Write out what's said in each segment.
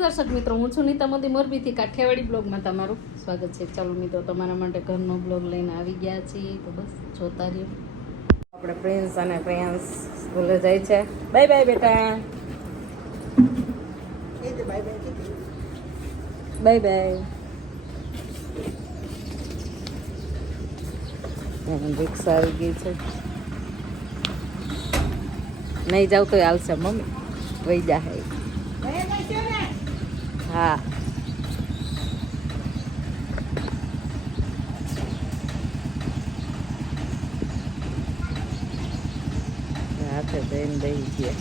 દર્શક મિત્રો, હું છું નીતા મોદી મોરબીથી કાઠિયાવાડી બ્લોગમાં તમારું સ્વાગત છે. ચાલો મિત્રો, તમારા માટે ઘરનો બ્લોગ લઈને આવી ગયા છીએ. તો બસ, જોતા રહ્યો. આપણે પ્રિન્સ અને પ્રિયાંશ સ્કૂલે જાય છે. બાય બાય બેટા. Bye bye. રિક્ષા આવી ગઈ છે. નહીં જાવ તો હાલશે, મમ્મી. વહી જાય હા. હાથે જઈને દઈ ગયા.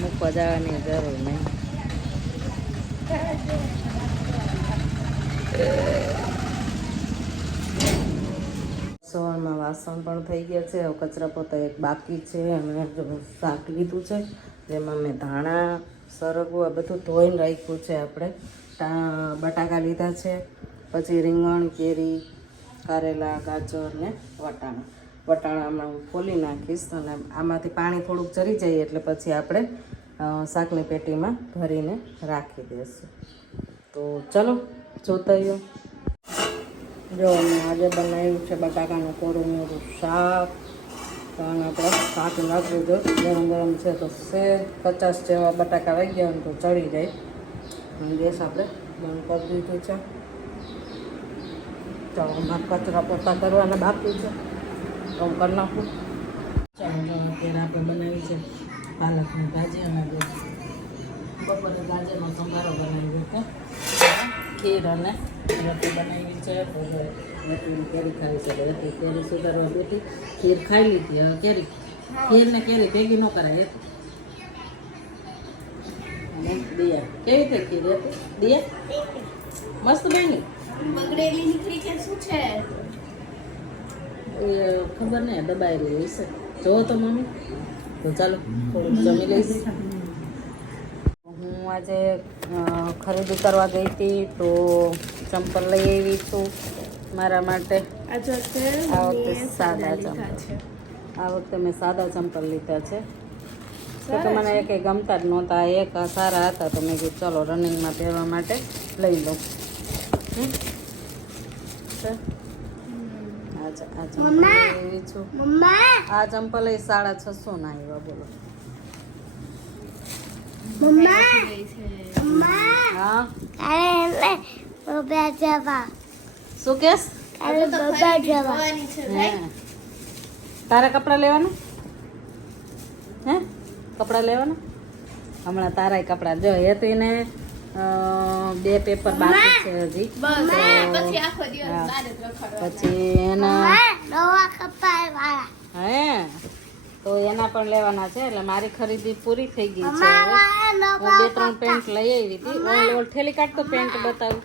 મૂકવા જવાની જરૂર નહીં. વાસણ પણ થઈ ગયા છે કચરા પોતા એક બાકી છે, અને શાક લીધું છે, જેમાં મેં ધાણા સરગવું આ બધું ધોઈને રાખ્યું છે આપણે. બટાકા લીધા છે, પછી રીંગણ, કેરી, કારેલા, ગાજર ને વટાણા. વટાણા હમણાં હું ખોલી નાખીશ અને આમાંથી પાણી થોડુંક ચરી જાય એટલે પછી આપણે શાકની પેટીમાં ભરીને રાખી દઈશું. તો ચલો, જોતા જો, અમે આજે બનાવ્યું છે બટાકાનું કોરું શાક. કારણ આપણે શાક નાખવું જોઈએ ગરમ ગરમ છે તો સે પચાસ જેવા બટાકા વાગી ગયા તો ચડી જાય. અને ગેસ આપણે બંધ કરી દીધું છે. તો અમારે કચરા પોતા કરવાના બાકી છે. તો હું કરી નાખું. ચાલો, અત્યારે આપણે બનાવી છે પાલકની ભાજી અને બપોરે ગાજરનો સંભારો બનાવ્યો હતો ખીર અને રોટી બનાવી છે તો રોટીની કેરી ખાવી છે રોટી કેરી સુધારવા બેઠી. ખીર ખાઈ લીધી હવે કેરી. ખીર ને કેરી ભેગી ન કરાય એ અને દિયા. કેવી રીતે ખીર હતી? દિયા? મસ્ત બની? બગડેલી નીકળી કે શું છે? એ ખબર નહીં દબાયેલી હશે જોવો તો મમ્મી તો ચાલો થોડુંક જમી લઈશ. હું આજે ખરીદી કરવા ગઈ હતી તો ચંપલ લઈ આવી છું મારા માટે. આ વખતે સાદા ચંપલ. છે. આ વખતે મેં સાદા ચંપલ લીધા છે. તો મને એક ગમતા જ નહોતા. એક સારા હતા તો મેં કીધું ચલો રનિંગમાં પહેરવા માટે લઈ લઉં. આ ચંપલ છું. આ ચંપલ એ સાડા છસો ના આવ્યા બોલો. મમ્મા! મમ્મા! હા? બબા જવા. શું કેસ? કાલે બબા જવા. તારે કપડાં લેવાના? હે? કપડાં લેવાના? હમણાં તારાય કપડાં. જો તો એને બે પેપર બાકી છે હજી. પછી એના નવા કપાય વાળા. હે? તો એના પણ લેવાના છે એટલે મારી ખરીદી પૂરી થઈ ગઈ છે. હું બે ત્રણ પેન્ટ લઈ આવી હતી. ઓલ ઓલ ઠેલી કાઢતો પેન્ટ બતાવું.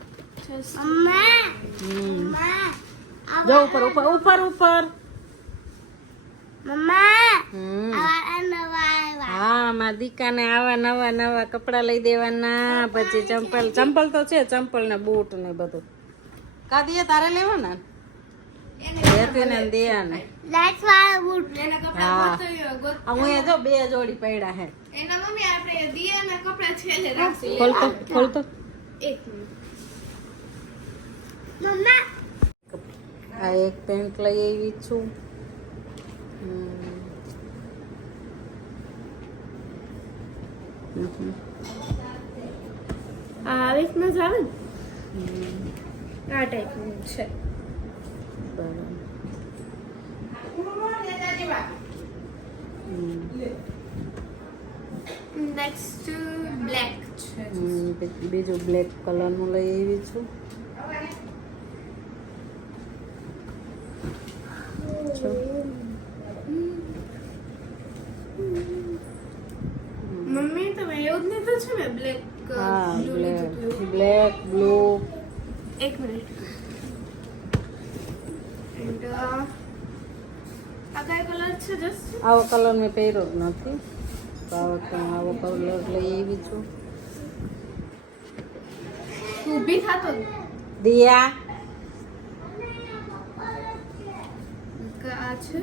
જો ઉપર ઉપર ઉપર ઉપર હા મારા દીકાને આવા નવા નવા કપડા લઈ દેવાના. પછી ચંપલ ચંપલ તો છે ચંપલ ને બૂટ ને બધું. કાદીએ તારે લેવાના? બે જોડી પડ્યા હે. એના મમ્મી આપણે દિયાના કપડા છેલ્લે રાખશું. ખોલતો ખોલતો એક મિનિટ. મમ્મા આ એક પેન્ટ લઈ આવી છું. આવી રીતના જ આવે ને આ ટાઈપનું છે. નેક્સ્ટ બ્લેક છે. બીજું બ્લેક કલરનું લઈ આવી છું. મમ્મી તમે એવું જ લીધું છે ને બ્લેક હા બ્લેક બ્લેક બ્લુ એક મિનિટ એન્ડ આ કયો કલર છે જસ્ટ આવો કલર મેં પહેર્યો જ નથી. તો આવો કલર લઈ આવી છું. ઊભી થાતો દિયા. આ છે?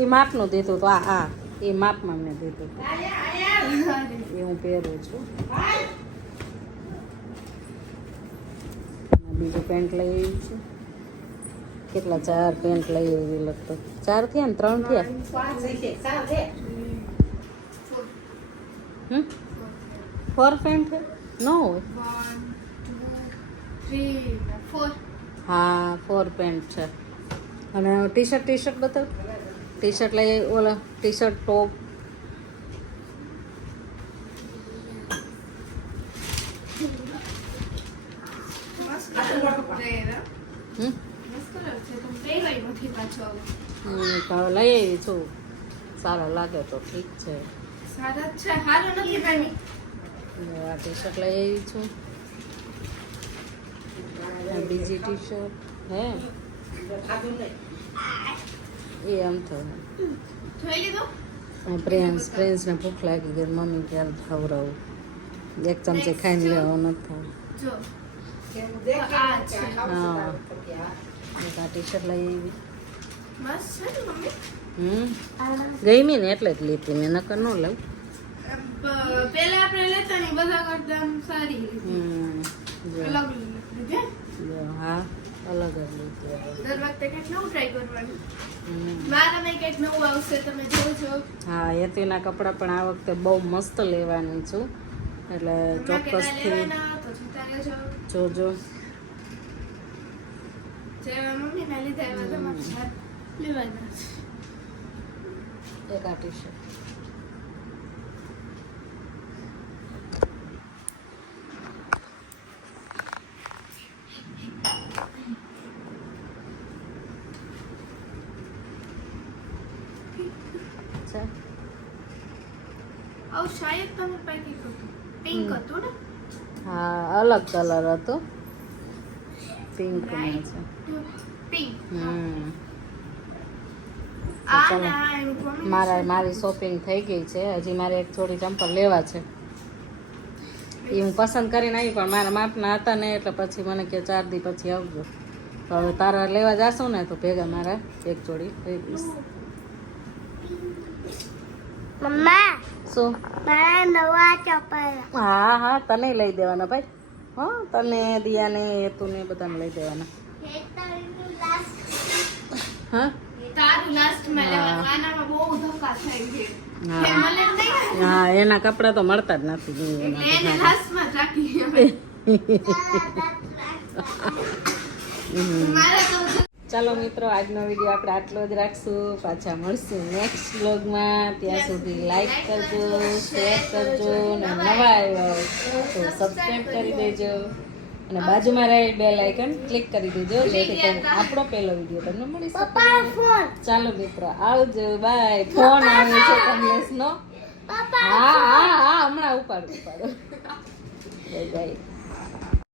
એ માપનું દીધું તો આ આ એ માપમાં મેં દીધું. હતું. એ હું પહેરું છું. બીજું પેન્ટ લઈ આવ્યું છું. કેટલા ચાર પેન્ટ લઈ આવી લગતો ચાર થયા ને ત્રણ થયા? ફોર પેન્ટ છે ન હોય. હા ફોર પેન્ટ છે. અને ટી શર્ટ ટી શર્ટ બતાવ. ટી શર્ટ લઈ ઓલા ટી શર્ટ ટોપ લઈ આવી છું. સારા લાગે તો ઠીક છે. આ ટી શર્ટ લઈ આવી છું. બીજી ટી શર્ટ હે? એ આમ જોઈ પ્રિન્સ પ્રિન્સને ભૂખ લાગી ગઈ મમ્મી ક્યારે ખવડાવું. એક ચમચી ખાઈને લેવો નથી આ હા ટી શર્ટ લઈ આવી. હમ. ગમી ને એટલે જ લીધી મેં નકર ન લઉં. પેલા આપણે લેતા ને બધા કરતા સારી હમ જો, જો, હા. અલગ જ. દર વખતે કંઈક નવું ટ્રાય કરવાનું. મારા મેં કંઈક નવું આવશે તમે જોજો. હા યતિના કપડાં પણ આ વખતે બહુ મસ્ત લેવાની છું. એટલે ચોક્કસથી જોજો. એક આ ટી શર્ટ છે આવું શાયદ તમે પેકેટ હતું. પિંક હતું ને? હા અલગ કલર હતો. પિંકમાં છે. પિંક હમ. મારા મારી શોપિંગ થઈ ગઈ છે. હજી મારે એક જોડી ચંપલ લેવા છે. એ હું પસંદ કરીને આવી પણ મારા માપના હતા ને એટલે પછી મને કે ચાર દી પછી આવજો. તો હવે તારા લેવા જાશું ને તો ભેગા મારા એક જોડી. લઈ દઈશ મમ્મા શું? મારા નવા ચપ્પલ હા હા તને લઈ દેવાના ભાઈ. હા તને દિયાને હેતુને બધાને લઈ દેવાના. હા? હા. એના કપડાં તો મળતા જ નથી ચાલો મિત્રો આજનો વીડિયો આપણે આટલો જ રાખશું. પાછા મળશું નેક્સ્ટ વ્લોગમાં ત્યાં સુધી લાઈક કરજો શેર કરજો અને નવા આવ્યો તો સબસ્ક્રાઈબ કરી દેજો. અને બાજુમાં રહેલ બેલ આઇકન ક્લિક કરી દેજો જેથી કરીને આપણો પહેલો વીડિયો તમને મળી શકે. ચાલો મિત્રો આવજો બાય ફોન આવે છે કમલેશનો હા હા હા હમણાં ઉપાડો ઉપાડો. Bye bye